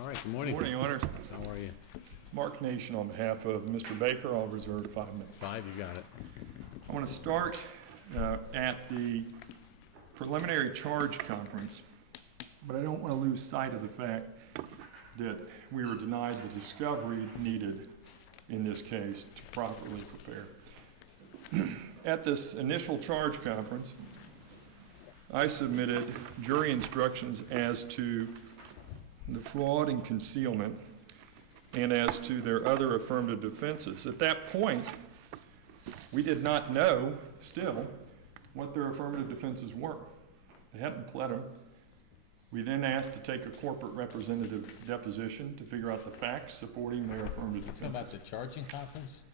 All right, good morning. Good morning, Your Honors. How are you? Mark Nation on behalf of Mr. Baker. I'll reserve 5 minutes. 5, you got it. I want to start at the preliminary charge conference, but I don't want to lose sight of the fact that we were denied the discovery needed in this case to properly prepare. At this initial charge conference, I submitted jury instructions as to the fraud and concealment and as to their other affirmative defenses. At that point, we did not know still what their affirmative defenses were. They hadn't pled them. We then asked to take a corporate representative deposition to figure out the facts supporting their affirmative defenses. Talking about the charging conference?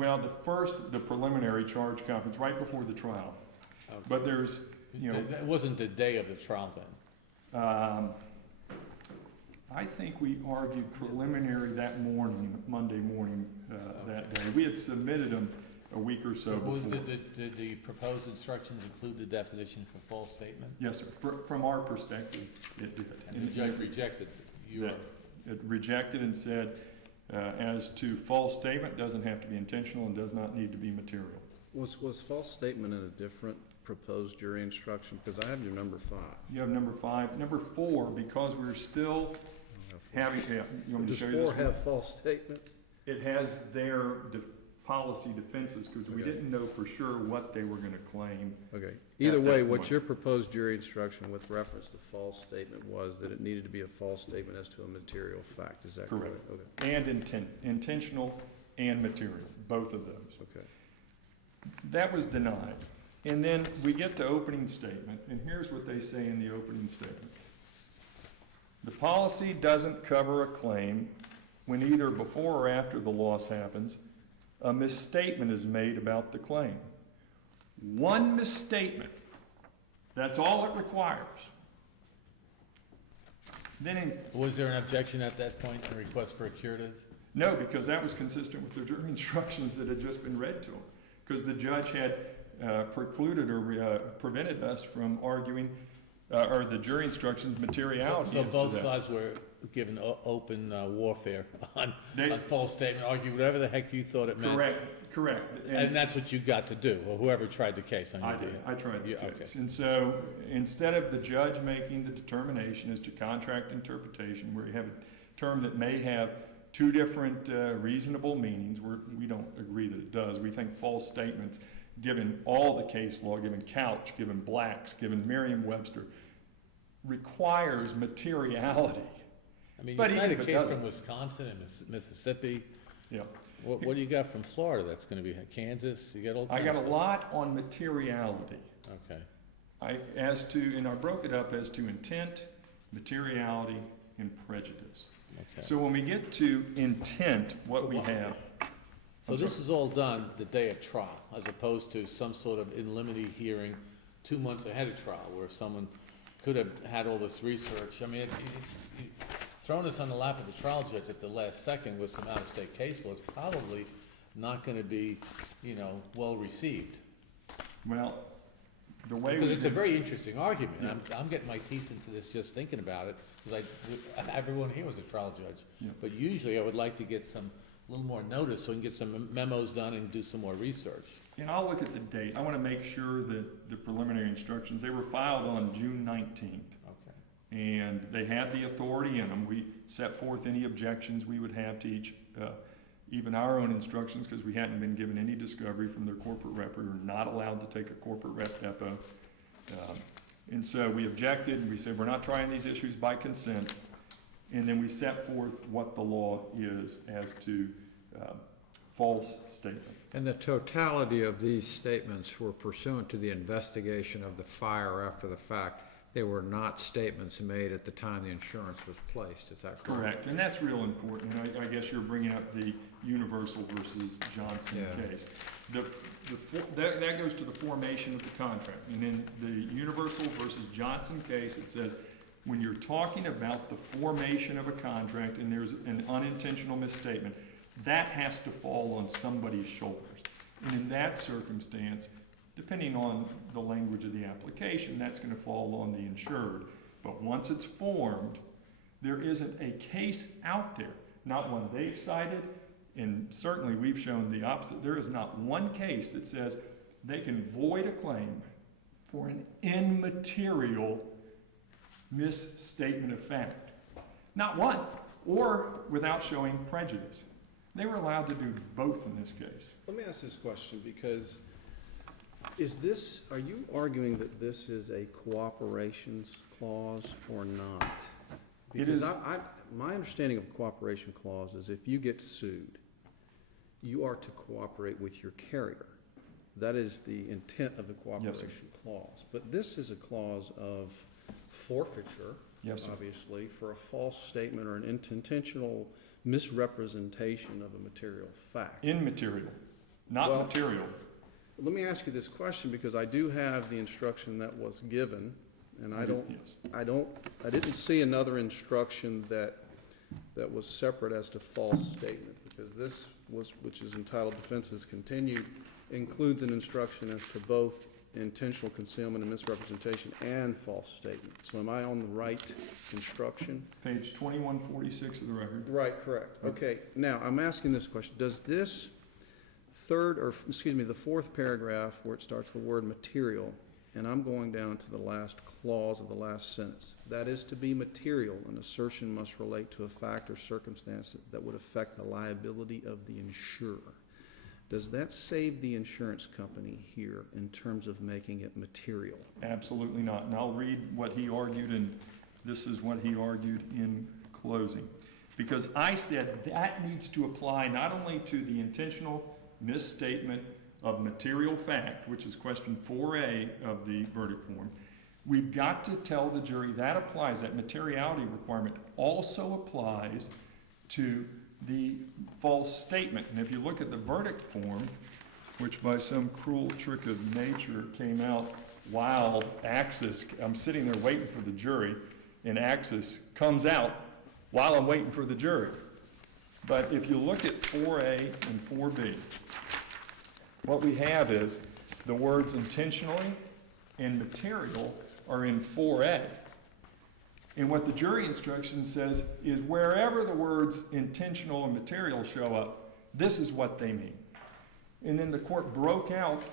Well, the preliminary charge conference, right before the trial. Okay. But there's, That wasn't the day of the trial then? I think we argued preliminary that morning, Monday morning, that day. We had submitted them a week or so before. Did the proposed instructions include the definition for false statement? Yes, sir. From our perspective, it did. And the judge rejected It rejected and said, as to false statement, doesn't have to be intentional and does not need to be material. Was false statement in a different proposed jury instruction? Because I have your number 5. You have number 5. Number 4, because we're still having, you want me to Does show you this 4 one? have false statement? It has their policy defenses, because we Okay. didn't know for sure what they were going to claim. Okay. Either At that way, point. what your proposed jury instruction with reference to false statement was that it needed to be a false statement as to a material fact. Is that correct? Okay. And intentional and material, both of those. Okay. That was denied. And then we get to opening statement, and here's what they say in the opening statement. The policy doesn't cover a claim when either before or after the loss happens, a misstatement is made about the claim. One misstatement. That's all it requires. Then Was there an objection at that point, a request for a curative? no, because that was consistent with the jury instructions that had just been read to them. Because the judge had precluded or prevented us from arguing, or the jury instructions materiality. So both sides were given open warfare on false statement, argue whatever the heck you thought it meant. Correct. And that's what you got to do, or whoever tried the case on your I did. behalf. I tried the Yeah, case. okay. And so instead of the judge making the determination as to contract interpretation, where you have a term that may have 2 different reasonable meanings, we don't agree that it does. We think false statements, given all the case law, given Couch, given Blacks, given Merriam-Webster, requires materiality. I mean, But you even cited if a it case doesn't. from Wisconsin and Mississippi. Yeah. What do you got from Florida that's going to be Kansas? You got all I kinds got of a stuff. lot on materiality. Okay. And I broke it up as to intent, materiality, and prejudice. Okay. So when we get to intent, what we have. So this is all done the day of trial, as opposed to some sort of in limine hearing 2 months ahead of trial, where someone could have had all this research. I mean, throwing this on the lap of the trial judge at the last second with some out-of-state case law is probably not going to be, well received. Well, the way Because we it's a did- very interesting argument. Yeah. I'm getting my teeth into this just thinking about it, because everyone here was a trial judge. Yeah. But usually I would like to get a little more notice so we can get some memos done and do some more research. And I'll look at the date. I want to make sure that the preliminary instructions, they were filed on June 19th. Okay. And they had the authority in them. We set forth any objections we would have to each, even our own instructions, because we hadn't been given any discovery from their corporate rep. We were not allowed to take a corporate rep depo. And so we objected, and we said, we're not trying these issues by consent. And then we set forth what the law is as to false statement. And the totality of these statements were pursuant to the investigation of the fire after the fact. They were not statements made at the time the insurance was placed. Is that correct? Correct, and that's real important. And I guess you're bringing up the Universal versus Johnson Yeah. case. That goes to the formation of the contract. And in the Universal versus Johnson case, it says when you're talking about the formation of a contract and there's an unintentional misstatement, that has to fall on somebody's shoulders. And in that circumstance, depending on the language of the application, that's going to fall on the insured. But once it's formed, There isn't a case out there, not one they've cited, and certainly we've shown the opposite. There is not one case that says they can void a claim for an immaterial misstatement of fact. Are one, or without showing prejudice. They were allowed to do both in this case. Let me ask this question, because are you arguing that this is a cooperations clause or not? It Because is. my understanding of a cooperation clause is if you get sued, you are to cooperate with your carrier. That is the intent of the cooperation clause. But this is a clause of forfeiture, Yes, sir. obviously, for a false statement or an intentional misrepresentation of a material fact. Immaterial, not Well, material. Let me ask you this question, because I do have the instruction that was given, and I didn't see another instruction that was separate as to false statement, because this was, which is entitled Defenses Continued, includes an instruction as to both intentional concealment and misrepresentation and false statement. So am I on the right instruction? Page 2146 of the record. Right, correct. Okay, now, I'm asking this question. Does this the fourth paragraph where it starts with the word material, and I'm going down to the last clause of the last sentence. That is to be material, an assertion must relate to a fact or circumstance that would affect the liability of the insurer. Does that save the insurance company here in terms of making it material? Absolutely not. And I'll read what he argued, and this is what he argued in closing. Because I said that needs to apply not only to the intentional misstatement of material fact, which is question 4A of the verdict form. We've got to tell the jury that applies, that materiality requirement also applies to the false statement. And if you look at the verdict form, which by some cruel trick of nature came out while Axis, I'm sitting there waiting for the jury, and Axis comes out while I'm waiting for the jury. But if you look at 4A and 4B, what we have is the words intentionally and material are in 4A. And what the jury instruction says is wherever the words intentional and material show up, this is what they mean. And then the court broke out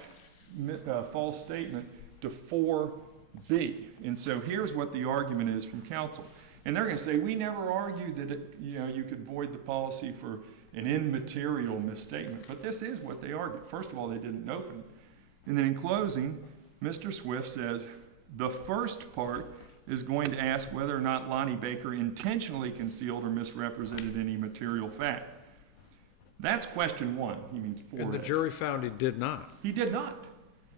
false statement to 4B. And so here's what the argument is from counsel. And they're going to say, we never argued that you could void the policy for an immaterial misstatement. But this is what they argued. First of all, they didn't open it. And then in closing, Mr. Swift says, the first part is going to ask whether or not Lonnie Baker intentionally concealed or misrepresented any material fact. That's question 1. He means 4A. And the jury found he did not. He did not.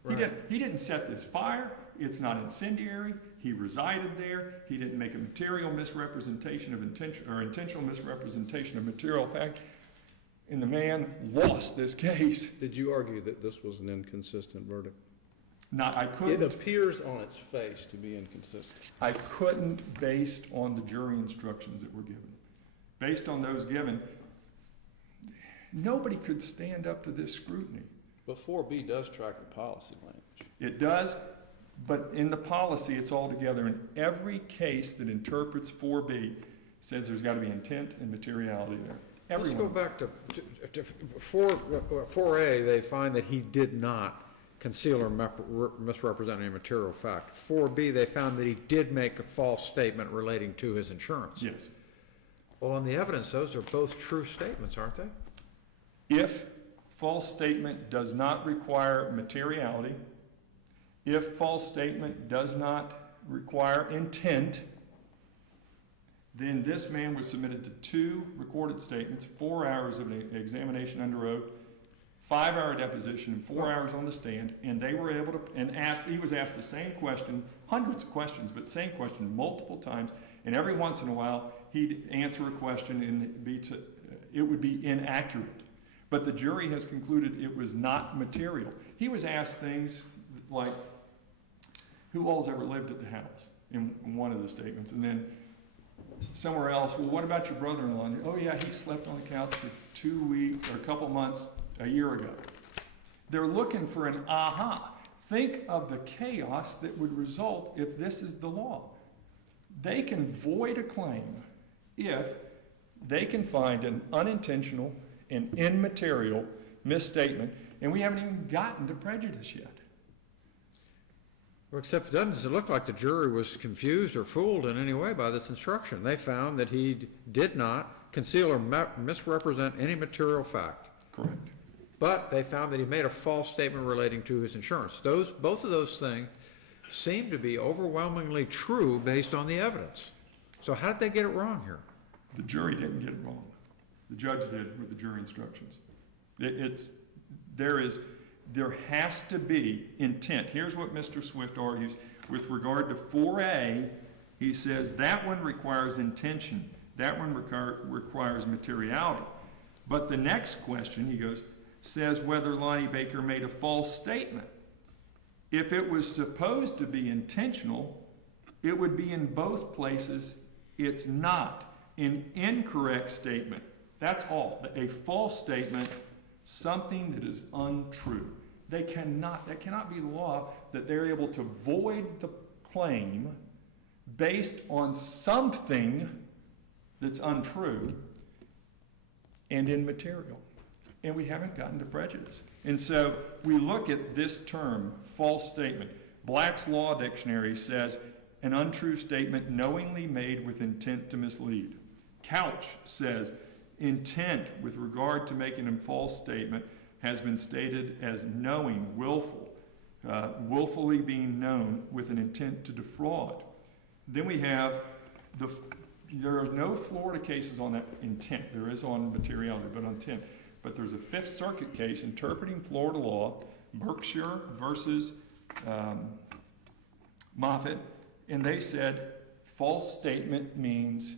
Right. He didn't set this fire. It's not incendiary. He resided there. He didn't make a material misrepresentation of intentional misrepresentation of material fact. And the man lost this case. Did you argue that this was an inconsistent verdict? I couldn't. It appears on its face to be inconsistent. I couldn't based on the jury instructions that were given. Based on those given, nobody could stand up to this scrutiny. But 4B does track the policy language. It does, but in the policy it's all together. In every case that interprets 4B says there's got to be intent and materiality there. Let's go back to 4A, they find that he did not conceal or misrepresent any material fact. 4B, they found that he did make a false statement relating to his insurance. Yes. Well, on the evidence, those are both true statements, aren't they? If false statement does not require materiality, if false statement does not require intent, then this man was submitted to 2 recorded statements, 4 hours of an examination under oath, 5-hour deposition, and 4 hours on the stand, and they were able to, he was asked the same question, hundreds of questions, but same question multiple times, and every once in a while he'd answer a question and it would be inaccurate. But the jury has concluded it was not material. He was asked things like, who all's ever lived at the house, in one of the statements, and then somewhere else, well, what about your brother-in-law? And, oh yeah, he slept on the couch for 2 weeks or a couple months a year ago. They're looking for an aha. Think of the chaos that would result if this is the law. They can void a claim if they can find an unintentional and immaterial misstatement, and we haven't even gotten to prejudice yet. Well, except it doesn't look like the jury was confused or fooled in any way by this instruction. They found that he did not conceal or misrepresent any material fact. Correct. But they found that he made a false statement relating to his insurance. Both of those things seem to be overwhelmingly true based on the evidence. So how did they get it wrong here? The jury didn't get it wrong. The judge did with the jury instructions. There has to be intent. Here's what Mr. Swift argues with regard to 4A. He says that one requires intention. That one requires materiality. But the next question, he goes, says whether Lonnie Baker made a false statement. If it was supposed to be intentional, it would be in both places. It's not. An incorrect statement, that's all. A false statement, something that is untrue. That cannot be the law that they're able to void the claim based on something that's untrue and immaterial. And we haven't gotten to prejudice. And so we look at this term, false statement. Black's Law Dictionary says an untrue statement knowingly made with intent to mislead. Couch says intent with regard to making a false statement has been stated as knowing, willful, willfully being known with an intent to defraud. Then we have there are no Florida cases on that intent. There is on materiality, but on intent. But there's a Fifth Circuit case interpreting Florida law, Berkshire versus Moffitt, and they said false statement means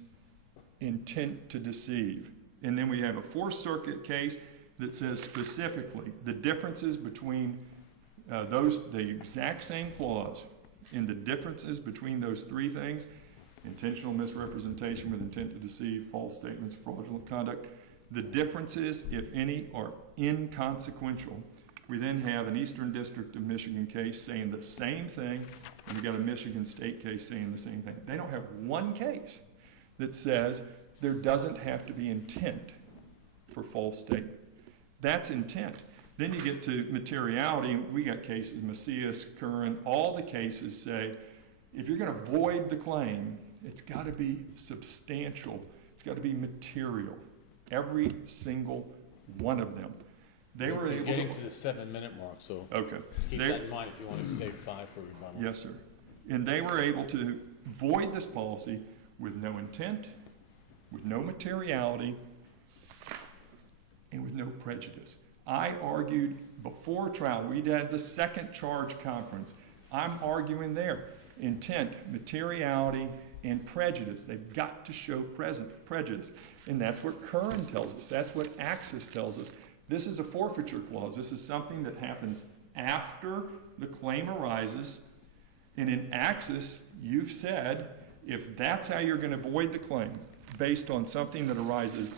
intent to deceive. And then we have a Fourth Circuit case that says specifically the differences between the exact same clause and the differences between those three things, intentional misrepresentation with intent to deceive, false statements, fraudulent conduct, the differences, if any, are inconsequential. We then have an Eastern District of Michigan case saying the same thing, and we've got a Michigan State case saying the same thing. They don't have one case that says there doesn't have to be intent for false statement. That's intent. Then you get to materiality. We got cases, Macias, Curran, all the cases say if you're going to void the claim, it's got to be substantial. It's got to be material. Every single one of them. They were able getting to the 7-minute mark, so okay. keep that in mind if you want to save 5 for rebuttal. Yes, sir. And they were able to void this policy with no intent, with no materiality, and with no prejudice. I argued before trial, we had the second charge conference. I'm arguing there. Intent, materiality, and prejudice. They've got to show prejudice. And that's what Curran tells us. That's what Axis tells us. This is a forfeiture clause. This is something that happens after the claim arises. And in Axis, you've said, if that's how you're going to void the claim, based on something that arises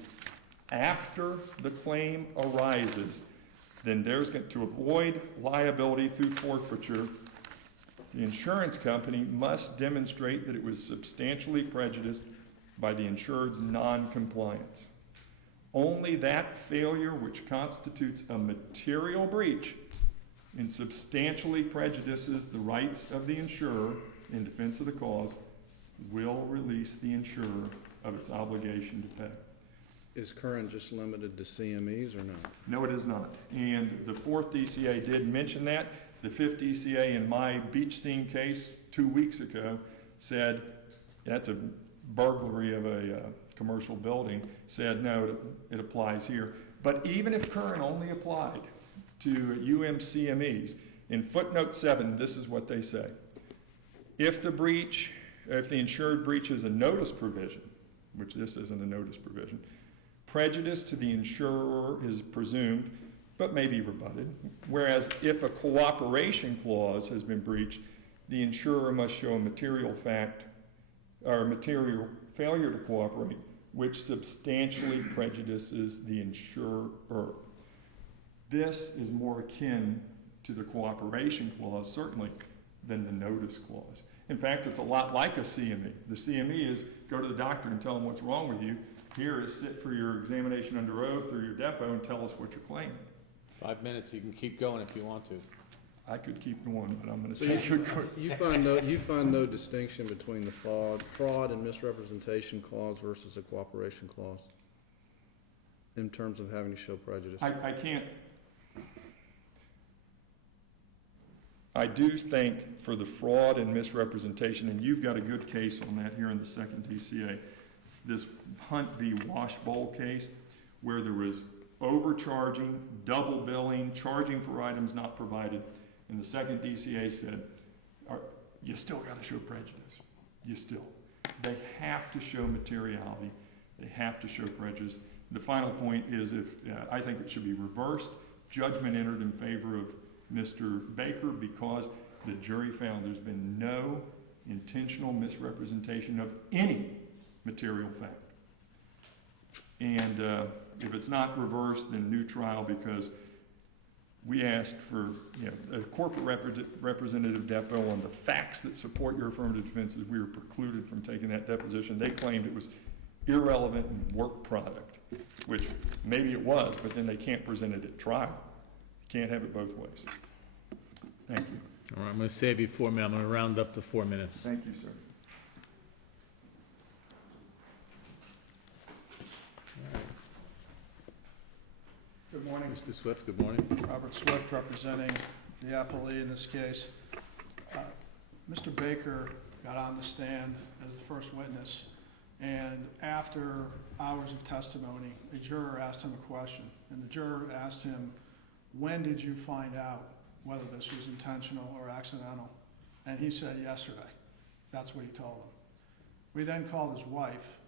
after the claim arises, then there's going to avoid liability through forfeiture. The insurance company must demonstrate that it was substantially prejudiced by the insured's non-compliance. Only that failure which constitutes a material breach and substantially prejudices the rights of the insurer in defense of the cause will release the insurer of its obligation to pay. Is Curran just limited to CMEs or not? No, it is not. And the 4th DCA did mention that. The 5th DCA in my beach scene case 2 weeks ago said that's a burglary of a commercial building, said no, it applies here. But even if Curran only applied to UMCMEs, in footnote 7, this is what they say. If the insured breaches a notice provision, which this isn't a notice provision, prejudice to the insurer is presumed, but may be rebutted. Whereas if a cooperation clause has been breached, the insurer must show a material fact or a material failure to cooperate, which substantially prejudices the insurer. This is more akin to the cooperation clause, certainly, than the notice clause. In fact, it's a lot like a CME. The CME is go to the doctor and tell them what's wrong with you. Here is sit for your examination under oath or your depo and tell us what you're claiming. 5 minutes, you can keep going if you want to. I could keep going, but I'm gonna So take your you find no distinction between the fraud and misrepresentation clause versus a cooperation clause in terms of having to show prejudice? I can't. I do think for the fraud and misrepresentation, and you've got a good case on that here in the second DCA, this Hunt v. Washbowl case, where there was overcharging, double billing, charging for items not provided, and the second DCA said, you still got to show prejudice. You still. They have to show materiality. They have to show prejudice. The final point is I think it should be reversed. Judgment entered in favor of Mr. Baker because the jury found there's been no intentional misrepresentation of any material fact. And if it's not reversed, then new trial, because we asked for a corporate representative depo on the facts that support your affirmative defenses. We were precluded from taking that deposition. They claimed it was irrelevant and work product, which maybe it was, but then they can't present it at trial. Can't have it both ways. Thank you. All right, I'm going to save you 4 minutes. I'm going to round up to 4 minutes. Thank you, sir. Good morning. Mr. Swift, good morning. Robert Swift representing the appellee in this case. Mr. Baker got on the stand as the first witness, and after hours of testimony, a juror asked him a question, and the juror asked him, when did you find out whether this was intentional or accidental? And he said, yesterday. That's what he told him. We then called his wife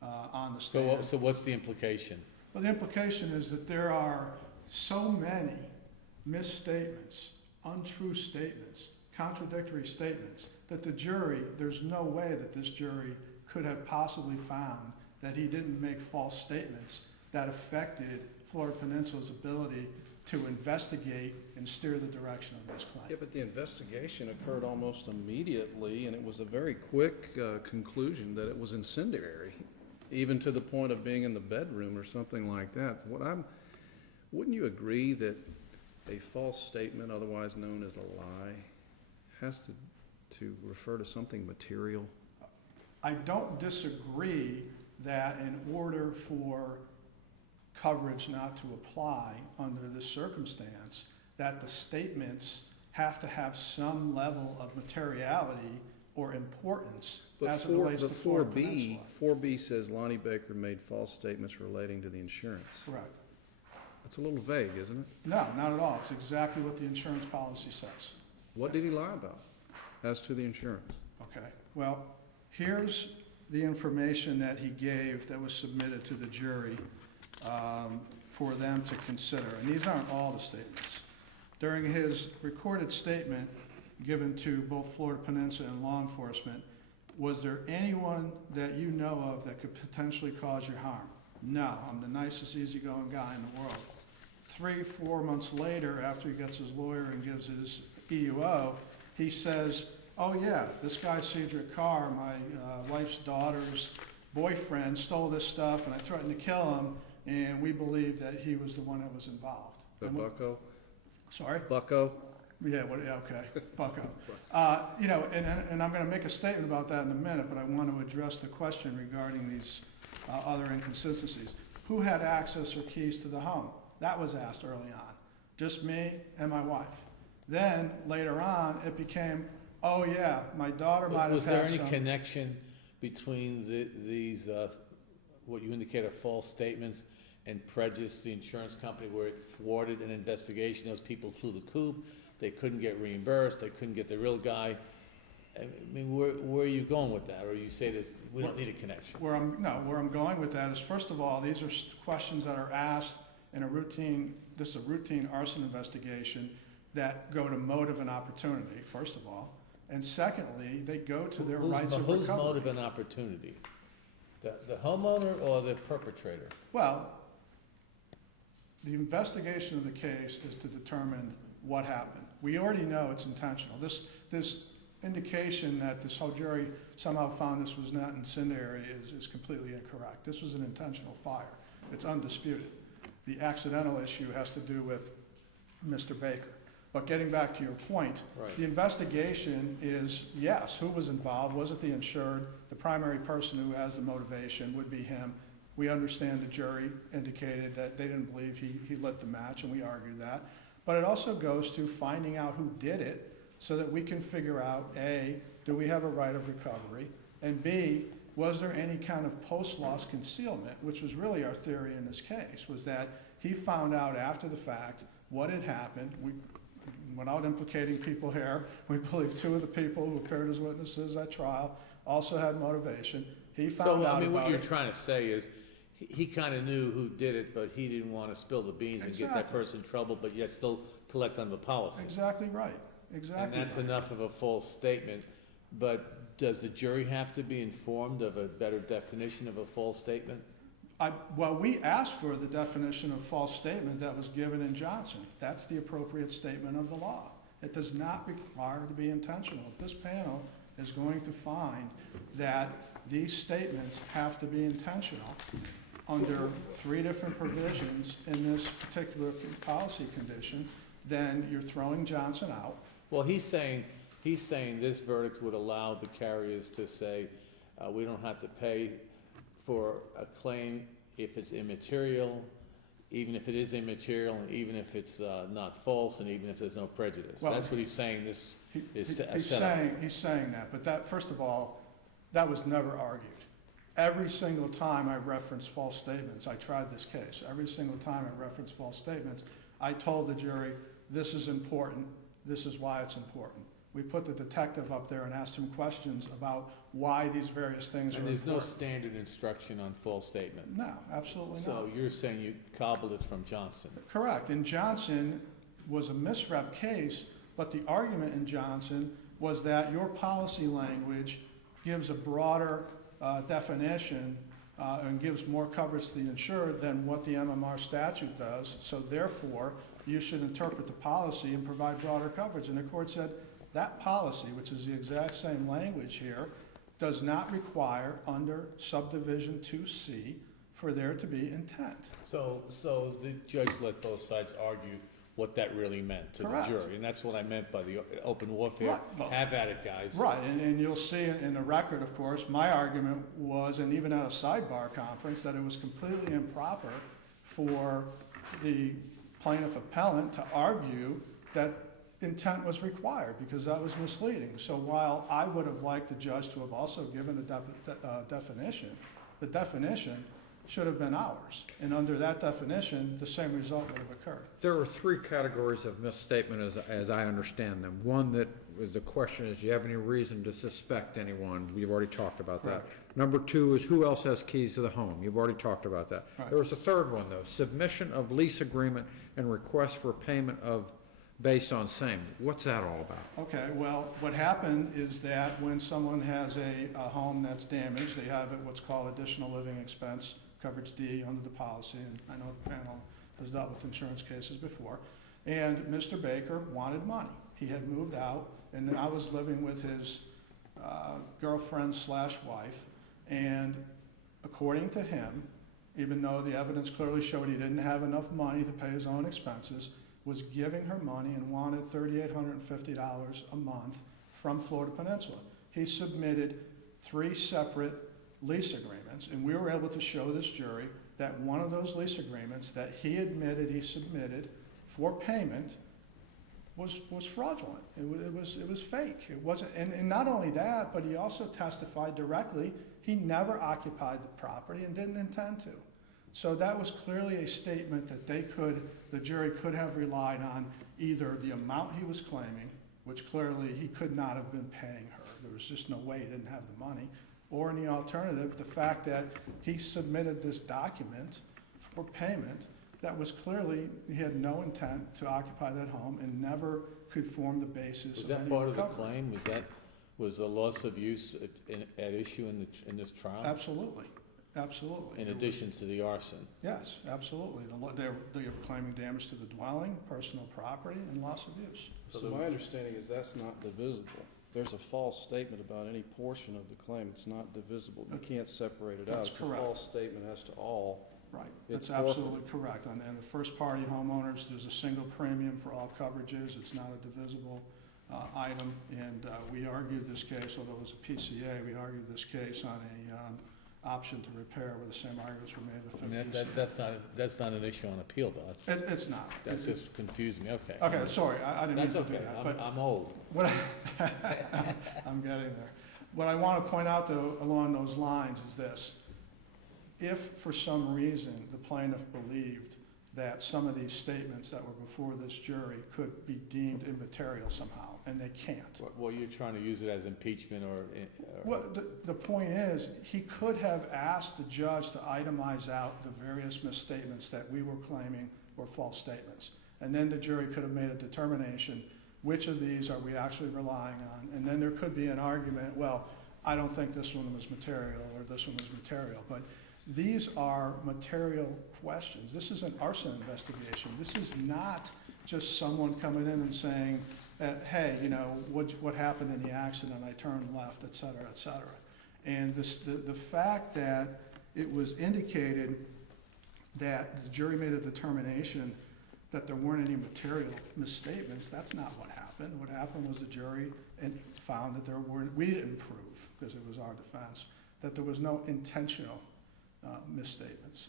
on the stand. So what's the implication? Well, the implication is that there are so many misstatements, untrue statements, contradictory statements, that the jury, there's no way that this jury could have possibly found that he didn't make false statements that affected Florida Peninsula's ability to investigate and steer the direction of this claim. Yeah, but the investigation occurred almost immediately, and it was a very quick conclusion that it was incendiary, even to the point of being in the bedroom or something like that. Wouldn't you agree that a false statement, otherwise known as a lie, has to refer to something material? I don't disagree that in order for coverage not to apply under this circumstance, that the statements have to have some level of materiality or importance as it relates to Florida Peninsula. 4B says Lonnie Baker made false statements relating to the insurance. Correct. That's a little vague, isn't it? No, not at all. It's exactly what the insurance policy says. What did he lie about as to the insurance? Okay, well, here's the information that he gave that was submitted to the jury for them to consider. And these aren't all the statements. During his recorded statement given to both Florida Peninsula and law enforcement, was there anyone that you know of that could potentially cause you harm? No, I'm the nicest, easygoing guy in the world. 3-4 months later, after he gets his lawyer and gives his EUO, he says, oh yeah, this guy Cedric Carr, my wife's daughter's boyfriend, stole this stuff and I threatened to kill him, and we believe that he was the one that was involved. The And bucko? Sorry? Bucko? Yeah, okay, bucko. And I'm gonna make a statement about that in a minute, but I want to address the question regarding these other inconsistencies. Who had access or keys to the home? That was asked early on. Just me and my wife. Then, later on, it became, oh yeah, my daughter might have had Was some. there any connection between these, what you indicate are false statements, and prejudice the insurance company, where it thwarted an investigation? Those people flew the coop, they couldn't get reimbursed, they couldn't get the real guy. I mean, where are you going with that? Or you say this, we don't need a connection? Where I'm going with that is, first of all, these are questions that are asked in a routine arson investigation that go to motive and opportunity, first of all. And secondly, they go to their rights of recovery. Whose motive and opportunity? The homeowner or the perpetrator? Well, the investigation of the case is to determine what happened. We already know it's intentional. This indication that this whole jury somehow found this was not incendiary is completely incorrect. This was an intentional fire. It's undisputed. The accidental issue has to do with Mr. Baker. But getting back to your point, Right. the investigation is, yes, who was involved? Was it the insured? The primary person who has the motivation would be him. We understand the jury indicated that they didn't believe he lit the match, and we argued that. But it also goes to finding out who did it so that we can figure out, A, do we have a right of recovery? And B, was there any kind of post-loss concealment, which was really our theory in this case, was that he found out after the fact what had happened. Without implicating people here, we believe two of the people who appeared as witnesses at trial also had motivation. He found So, out I mean, what about you're it. trying to say is, he kind of knew who did it, but he didn't want to spill the beans and get that Exactly. person in trouble, but yet still collect on the policy. Exactly right, exactly And that's right. enough of a false statement, but does the jury have to be informed of a better definition of a false statement? Well, we asked for the definition of false statement that was given in Johnson. That's the appropriate statement of the law. It does not require to be intentional. If this panel is going to find that these statements have to be intentional under 3 different provisions in this particular policy condition, then you're throwing Johnson out. Well, he's saying this verdict would allow the carriers to say, we don't have to pay for a claim if it's immaterial, even if it is immaterial, and even if it's not false, and even if there's no prejudice. Well, That's what he's saying this is a He's setup. saying that, but that, first of all, that was never argued. Every single time I referenced false statements, I tried this case, every single time I referenced false statements, I told the jury, this is important, this is why it's important. We put the detective up there and asked him questions about why these various things are And important. there's no standard instruction on false statement. No, absolutely not. So you're saying you cobbled it from Johnson. Correct, and Johnson was a misrep case, but the argument in Johnson was that your policy language gives a broader definition and gives more coverage to the insured than what the MMR statute does, so therefore, you should interpret the policy and provide broader coverage. And the court said, that policy, which is the exact same language here, does not require under subdivision 2C for there to be intent. So the judge let both sides argue what that really meant to the Correct. jury, and that's what I meant by the open warfare. Right, well- Have at it, guys. Right, and you'll see in the record, of course, my argument was, and even at a sidebar conference, that it was completely improper for the plaintiff appellant to argue that intent was required, because that was misleading. So while I would have liked the judge to have also given a definition, the definition should have been ours. And under that definition, the same result would have occurred. There are 3 categories of misstatement as I understand them. One that was the question is, do you have any reason to suspect anyone? We've already talked about that. Correct. Number 2 is, who else has keys to the home? You've already talked about that. Right. There was a third one, though, submission of lease agreement and request for payment of based on same. What's that all about? Okay, well, what happened is that when someone has a home that's damaged, they have what's called additional living expense, coverage D under the policy, and I know the panel has dealt with insurance cases before, and Mr. Baker wanted money. He had moved out, and I was living with his girlfriend/wife, and according to him, even though the evidence clearly showed he didn't have enough money to pay his own expenses, was giving her money and wanted $3,850 a month from Florida Peninsula. He submitted 3 separate lease agreements, and we were able to show this jury that one of those lease agreements that he admitted he submitted for payment was fraudulent. It was fake. It wasn't, and not only that, but he also testified directly he never occupied the property and didn't intend to. So that was clearly a statement that the jury could have relied on either the amount he was claiming, which clearly he could not have been paying her. There was just no way he didn't have the money. Or in the alternative, the fact that he submitted this document for payment that was clearly, he had no intent to occupy that home and never could form the basis Was of that any part of the recovery. claim? Was the loss of use at issue in this trial? Absolutely, absolutely. In addition to the arson? Yes, absolutely. They're claiming damage to the dwelling, personal property, and loss of use. So my understanding is that's not divisible. there's a false statement about any portion of the claim, it's not divisible. You can't separate it out. That's It's correct. a false statement as to all. Right, It's that's absolutely correct. On the first-party homeowners, there's a single premium for all coverages. It's not a divisible item. And we argued this case, although it was a PCA, we argued this case on a option to repair where the same arguments were made I in mean, the 50s. that's not an issue on appeal, though. It's not. That's just confusing, okay. Okay, sorry, I didn't mean That's to do okay, that. But I'm old. what I'm getting there. What I want to point out, though, along those lines is this. If, for some reason, the plaintiff believed that some of these statements that were before this jury could be deemed immaterial somehow, and they can't. Well, you're trying to use it as impeachment or. Well, the point is, he could have asked the judge to itemize out the various misstatements that we were claiming were false statements. And then the jury could have made a determination, which of these are we actually relying on? And then there could be an argument, well, I don't think this one was material or this one was material. But these are material questions. This is an arson investigation. This is not just someone coming in and saying, hey, you know, what happened in the accident? I turned left, et cetera, et cetera. And the fact that it was indicated that the jury made a determination that there weren't any material misstatements, that's not what happened. What happened was the jury found that there weren't, we didn't prove, because it was our defense, that there was no intentional misstatements.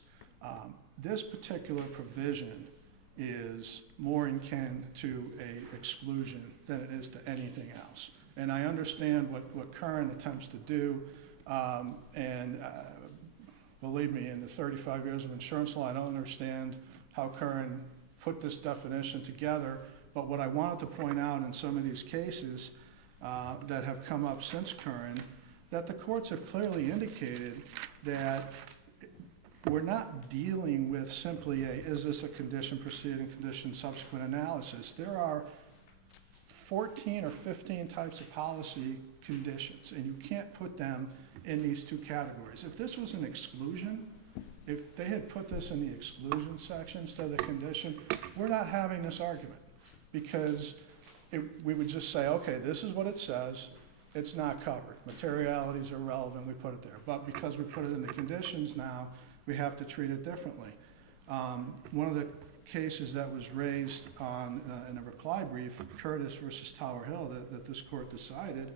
This particular provision is more akin to a exclusion than it is to anything else. And I understand what Curran attempts to do, and believe me, in the 35 years of insurance law, I don't understand how Curran put this definition together. But what I wanted to point out in some of these cases that have come up since Curran, that the courts have clearly indicated that we're not dealing with simply is this a condition preceding condition subsequent analysis. There are 14 or 15 types of policy conditions, and you can't put them in these two categories. If this was an exclusion, if they had put this in the exclusion section instead of the condition, we're not having this argument, because we would just say, okay, this is what it says, it's not covered. Materiality is irrelevant, we put it there. But because we put it in the conditions now, we have to treat it differently. One of the cases that was raised in a reply brief, Curtis versus Tower Hill, that this court decided,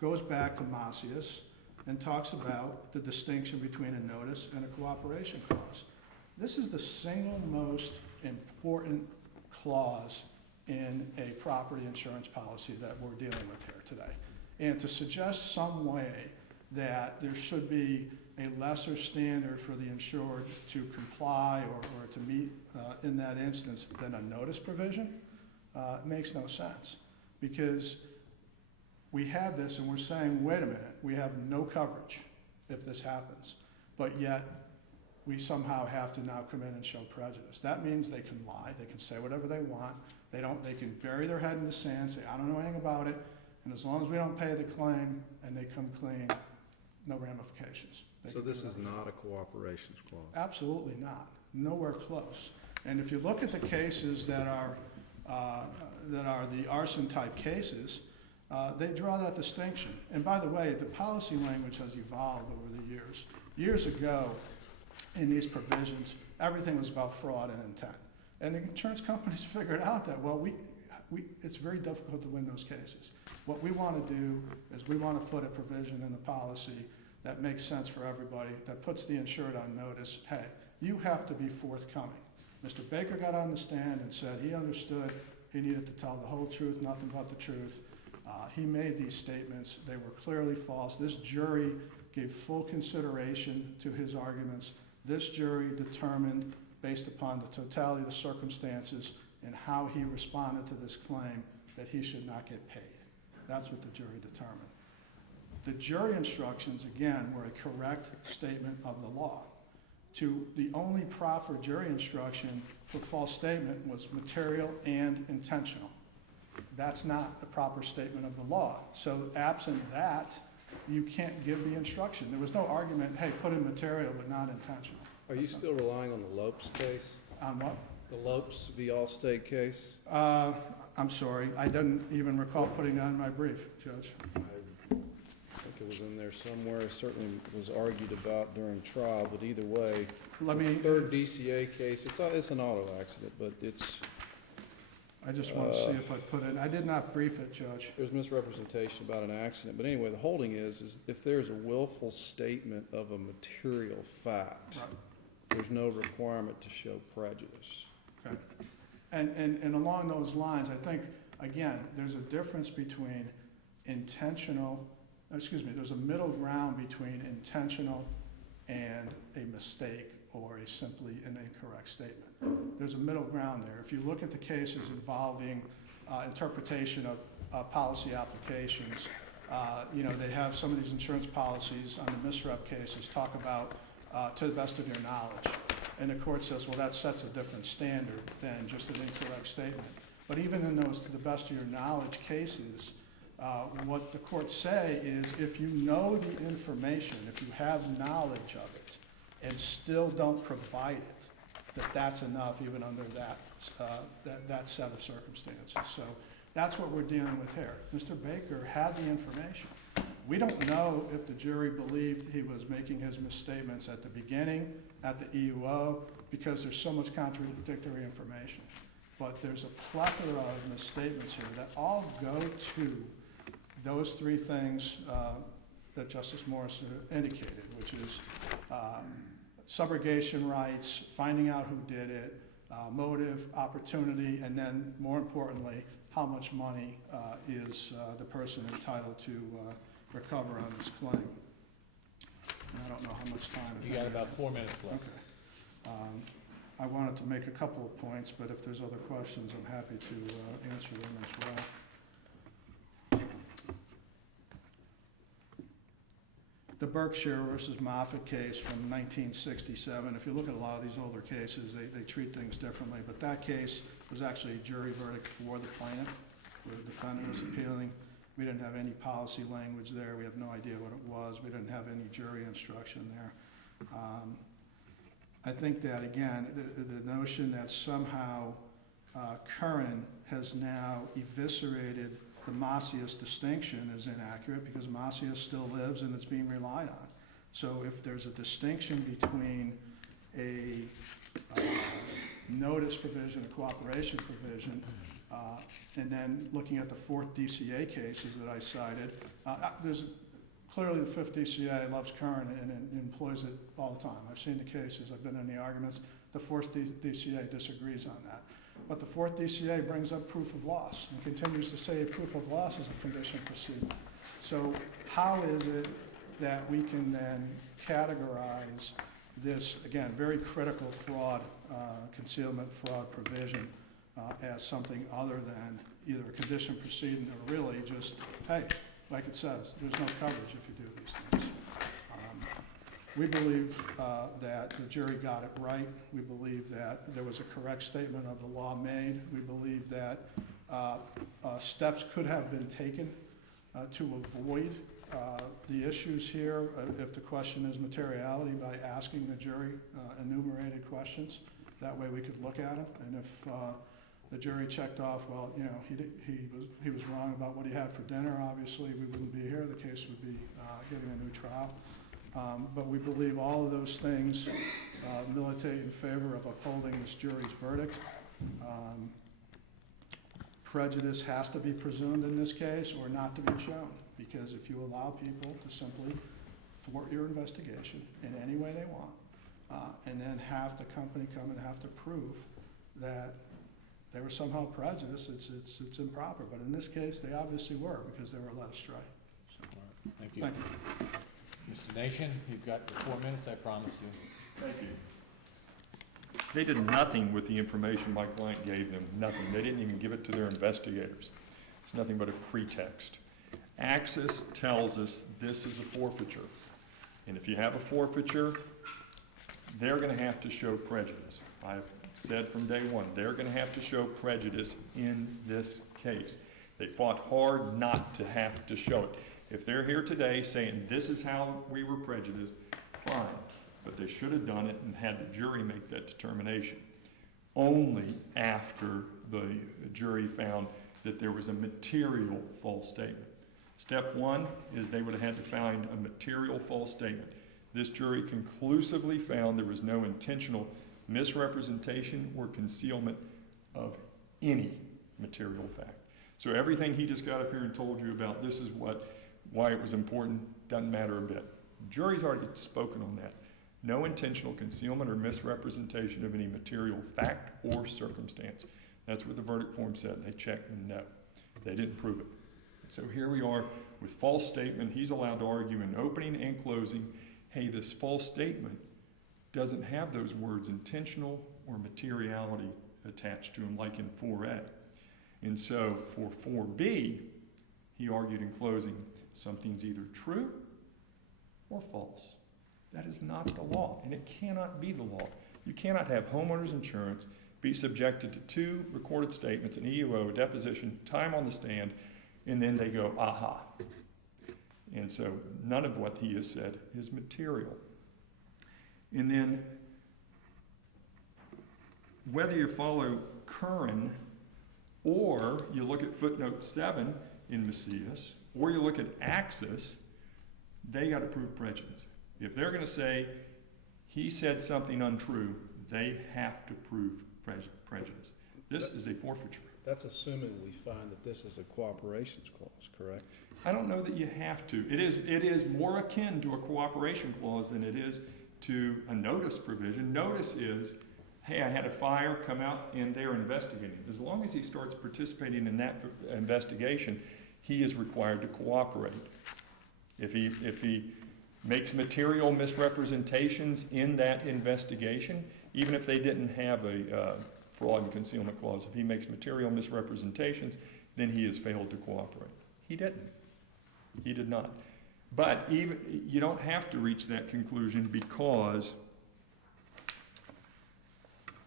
goes back to Macias and talks about the distinction between a notice and a cooperation clause. This is the single most important clause in a property insurance policy that we're dealing with here today. And to suggest some way that there should be a lesser standard for the insured to comply or to meet in that instance than a notice provision, makes no sense. Because we have this and we're saying, wait a minute, we have no coverage if this happens. But yet, we somehow have to now come in and show prejudice. That means they can lie, they can say whatever they want, they can bury their head in the sand, say, I don't know anything about it, and as long as we don't pay the claim and they come clean, no ramifications. So this is not a cooperations clause? Absolutely not, nowhere close. And if you look at the cases that are the arson type cases, they draw that distinction. And by the way, the policy language has evolved over the years. Years ago, in these provisions, everything was about fraud and intent. And the insurance companies figured out that, well, it's very difficult to win those cases. What we want to do is we want to put a provision in the policy that makes sense for everybody, that puts the insured on notice, hey, you have to be forthcoming. Mr. Baker got on the stand and said he understood he needed to tell the whole truth, nothing but the truth. He made these statements. They were clearly false. This jury gave full consideration to his arguments. This jury determined, based upon the totality of the circumstances and how he responded to this claim, that he should not get paid. That's what the jury determined. The jury instructions, again, were a correct statement of the law. The only proper jury instruction for false statement was material and intentional. That's not a proper statement of the law. So absent that, you can't give the instruction. There was no argument, hey, put in material but not intentional. Are you still relying on the Lopes case? On what? The Lopes v. Allstate case? I'm sorry, I didn't even recall putting that in my brief, Judge. I think it was in there somewhere. It certainly was argued about during trial, but either way, Let me, third DCA case, it's an auto accident, but I just want to see if I put it, I did not brief it, Judge. there's misrepresentation about an accident. But anyway, the holding is if there's a willful statement of a material fact, Right. there's no requirement to show prejudice. Okay. And along those lines, I think, again, there's a difference between there's a middle ground between intentional and a mistake or a simply an incorrect statement. There's a middle ground there. If you look at the cases involving interpretation of policy applications, they have some of these insurance policies on the misrep cases talk about to the best of your knowledge. And the court says, well, that sets a different standard than just an incorrect statement. But even in those to the best of your knowledge cases, what the courts say is if you know the information, if you have knowledge of it, and still don't provide it, that's enough even under that set of circumstances. So that's what we're dealing with here. Mr. Baker had the information. We don't know if the jury believed he was making his misstatements at the beginning, at the EUO, because there's so much contradictory information. But there's a plethora of misstatements here that all go to those three things that Justice Morris indicated, which is subrogation rights, finding out who did it, motive, opportunity, and then, more importantly, how much money is the person entitled to recover on this claim. And I don't know how much time. You got about 4 minutes left. Okay. I wanted to make a couple of points, but if there's other questions, I'm happy to answer them as well. The Berkshire versus Moffett case from 1967, if you look at a lot of these older cases, they treat things differently, but that case was actually a jury verdict for the plaintiff, where the defendant was appealing. We didn't have any policy language there. We have no idea what it was. We didn't have any jury instruction there. I think that, again, the notion that somehow Curran has now eviscerated the Macias distinction is inaccurate, because Macias still lives and it's being relied on. So if there's a distinction between a notice provision, a cooperation provision, and then looking at the 4th DCA cases that I cited, there's clearly the 5th DCA loves Curran and employs it all the time. I've seen the cases, I've been in the arguments. The 4th DCA disagrees on that. But the 4th DCA brings up proof of loss and continues to say proof of loss is a condition precedent. So how is it that we can then categorize this, again, very critical fraud, concealment fraud provision as something other than either a condition precedent or really just, hey, like it says, there's no coverage if you do these things. We believe that the jury got it right. We believe that there was a correct statement of the law made. We believe that steps could have been taken to avoid the issues here, if the question is materiality, by asking the jury enumerated questions. That way we could look at them. And if the jury checked off, well, you know, he was wrong about what he had for dinner, obviously we wouldn't be here. The case would be getting a new trial. But we believe all of those things militate in favor of upholding this jury's verdict. Prejudice has to be presumed in this case or not to be shown, because if you allow people to simply thwart your investigation in any way they want, and then have the company come and have to prove that they were somehow prejudiced, it's improper. But in this case, they obviously were, because they were led astray. So, All right, thank you. thank you. Mr. Nation, you've got 4 minutes, I promised you. Thank you. They did nothing with the information my client gave them, nothing. They didn't even give it to their investigators. It's nothing but a pretext. Axis tells us this is a forfeiture. And if you have a forfeiture, they're going to have to show prejudice. I've said from day one, they're going to have to show prejudice in this case. They fought hard not to have to show it. If they're here today saying this is how we were prejudiced, fine. But they should have done it and had the jury make that determination. only after the jury found that there was a material false statement. Step one is they would have had to find a material false statement. This jury conclusively found there was no intentional misrepresentation or concealment of any material fact. So everything he just got up here and told you about, this is why it was important, doesn't matter a bit. The jury's already spoken on that. No intentional concealment or misrepresentation of any material fact or circumstance. That's what the verdict form said. They checked and no, they didn't prove it. So here we are with false statement. He's allowed to argue in opening and closing, hey, this false statement doesn't have those words intentional or materiality attached to them like in 4A. And so for 4B, he argued in closing, something's either true or false. That is not the law, and it cannot be the law. You cannot have homeowners insurance be subjected to 2 recorded statements, an EUO, a deposition, time on the stand, and then they go, aha. And so none of what he has said is material. And then whether you follow Curran or you look at footnote 7 in Macias, or you look at Axis, they got to prove prejudice. If they're going to say he said something untrue, they have to prove prejudice. This is a forfeiture. That's assuming we find that this is a cooperations clause, correct? I don't know that you have to. It is more akin to a cooperation clause than it is to a notice provision. Notice is, hey, I had a fire, come out, and they're investigating. As long as he starts participating in that investigation, he is required to cooperate. If he makes material misrepresentations in that investigation, even if they didn't have a fraud and concealment clause, if he makes material misrepresentations, then he has failed to cooperate. He didn't. He did not. But even you don't have to reach that conclusion because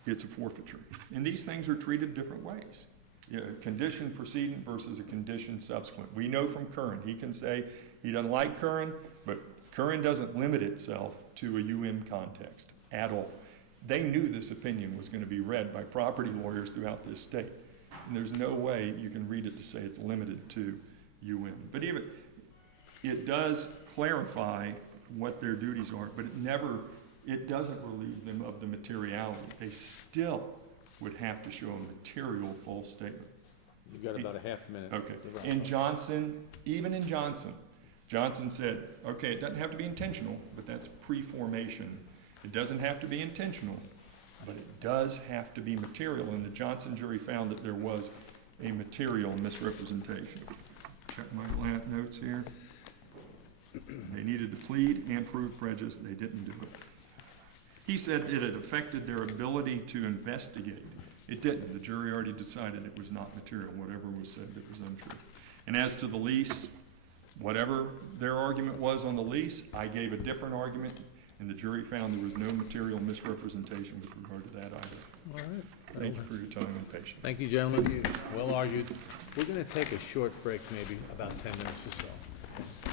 it's a forfeiture. And these things are treated different ways. You know, condition precedent versus a condition subsequent. We know from Curran, he can say he doesn't like Curran, but Curran doesn't limit itself to a context at all. They knew this opinion was going to be read by property lawyers throughout this state. And there's no way you can read it to say it's limited to But even, it does clarify what their duties are, but it doesn't relieve them of the materiality. They still would have to show a material false statement. You've got about a half minute. Okay. In Johnson, even in Johnson said, okay, it doesn't have to be intentional, but that's pre-formation. It doesn't have to be intentional, but it does have to be material, and the Johnson jury found that there was a material misrepresentation. Check my notes here. They needed to plead and prove prejudice. They didn't do it. He said that it affected their ability to investigate. It didn't. The jury already decided it was not material, whatever was said that was untrue. And as to the lease, whatever their argument was on the lease, I gave a different argument, and the jury found there was no material misrepresentation with regard to that either. All right. Thank you for your time and patience. Thank you, gentlemen. Well argued. We're going to take a short break, maybe about 10 minutes or so.